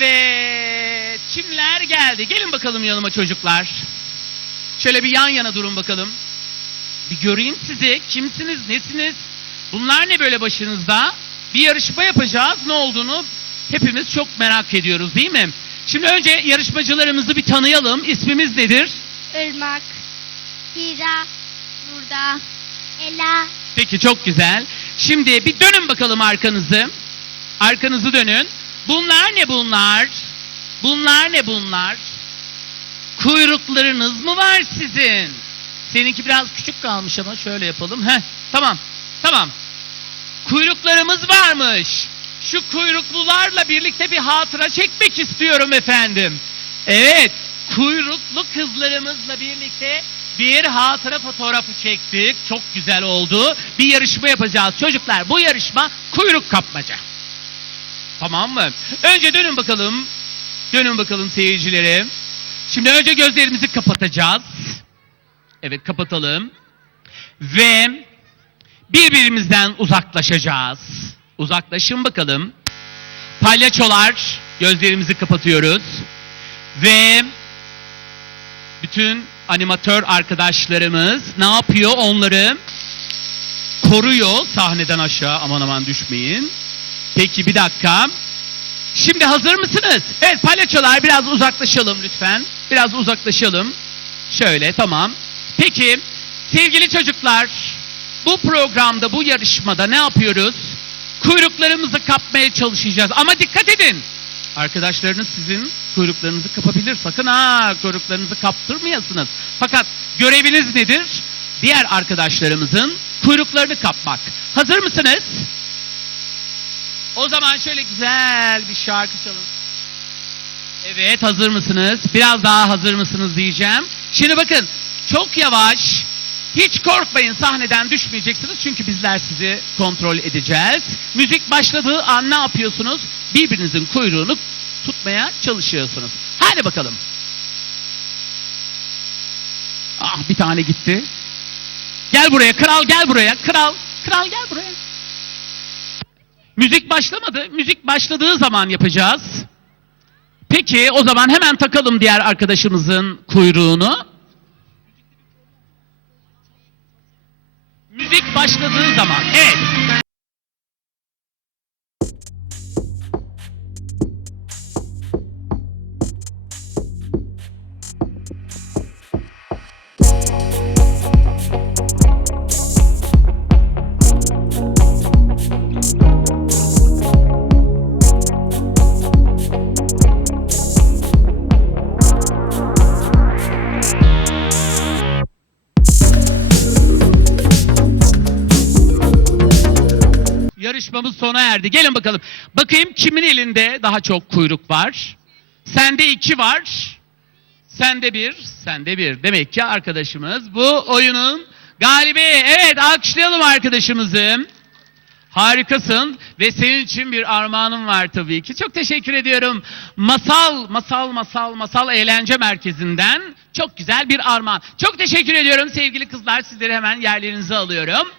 Evet. Kimler geldi? Gelin bakalım yanıma çocuklar. Şöyle bir yan yana durun bakalım. Bir göreyim sizi. Kimsiniz, nesiniz? Bunlar ne böyle başınızda? Bir yarışma yapacağız. Ne olduğunu hepimiz çok merak ediyoruz değil mi? Şimdi önce yarışmacılarımızı bir tanıyalım. İsmimiz nedir? Irmak, Hira, burada, Ela, Peki çok güzel. Şimdi bir dönün bakalım arkanızı. Arkanızı dönün. Bunlar ne bunlar? Bunlar ne bunlar? Kuyruklarınız mı var sizin? Seninki biraz küçük kalmış ama şöyle yapalım. Heh, tamam. Tamam. Kuyruklarımız varmış. Şu kuyruklularla birlikte bir hatıra çekmek istiyorum efendim. Evet, kuyruklu kızlarımızla birlikte bir hatıra fotoğrafı çektik. Çok güzel oldu. Bir yarışma yapacağız. Çocuklar bu yarışma kuyruk kapmaca. Tamam mı? Önce dönün bakalım. Dönün bakalım seyircilere. Şimdi önce gözlerimizi kapatacağız. Evet kapatalım. Ve birbirimizden uzaklaşacağız. Uzaklaşın bakalım. Palyaçolar gözlerimizi kapatıyoruz. Ve bütün animatör arkadaşlarımız ne yapıyor onları? Koruyor sahneden aşağı aman aman düşmeyin. Peki bir dakika. Şimdi hazır mısınız? Evet palyaçolar biraz uzaklaşalım lütfen. Biraz uzaklaşalım. Şöyle tamam. Peki sevgili çocuklar bu programda bu yarışmada ne yapıyoruz? Kuyruklarımızı kapmaya çalışacağız. Ama dikkat edin. Arkadaşlarınız sizin kuyruklarınızı kapabilir. Sakın ha kuyruklarınızı kaptırmayasınız. Fakat göreviniz nedir? Diğer arkadaşlarımızın kuyruklarını kapmak. Hazır mısınız? O zaman şöyle güzel bir şarkı çalın. Evet hazır mısınız? Biraz daha hazır mısınız diyeceğim. Şimdi bakın çok yavaş. Hiç korkmayın sahneden düşmeyeceksiniz çünkü bizler sizi kontrol edeceğiz. Müzik başladığı an ne yapıyorsunuz? Birbirinizin kuyruğunu tutmaya çalışıyorsunuz. Hadi bakalım. Ah bir tane gitti. Gel buraya kral gel buraya kral. Kral gel buraya. Müzik başlamadı. Müzik başladığı zaman yapacağız. Peki o zaman hemen takalım diğer arkadaşımızın kuyruğunu. Müzik başladığı zaman. Evet. Yarışmamız sona erdi. Gelin bakalım. Bakayım kimin elinde daha çok kuyruk var? Sende iki var. Sende bir, sende bir. Demek ki arkadaşımız bu oyunun galibi. Evet alkışlayalım arkadaşımızı. Harikasın ve senin için bir armağanım var tabii ki. Çok teşekkür ediyorum. Masal, masal, masal, masal eğlence merkezinden çok güzel bir armağan. Çok teşekkür ediyorum sevgili kızlar. Sizleri hemen yerlerinize alıyorum.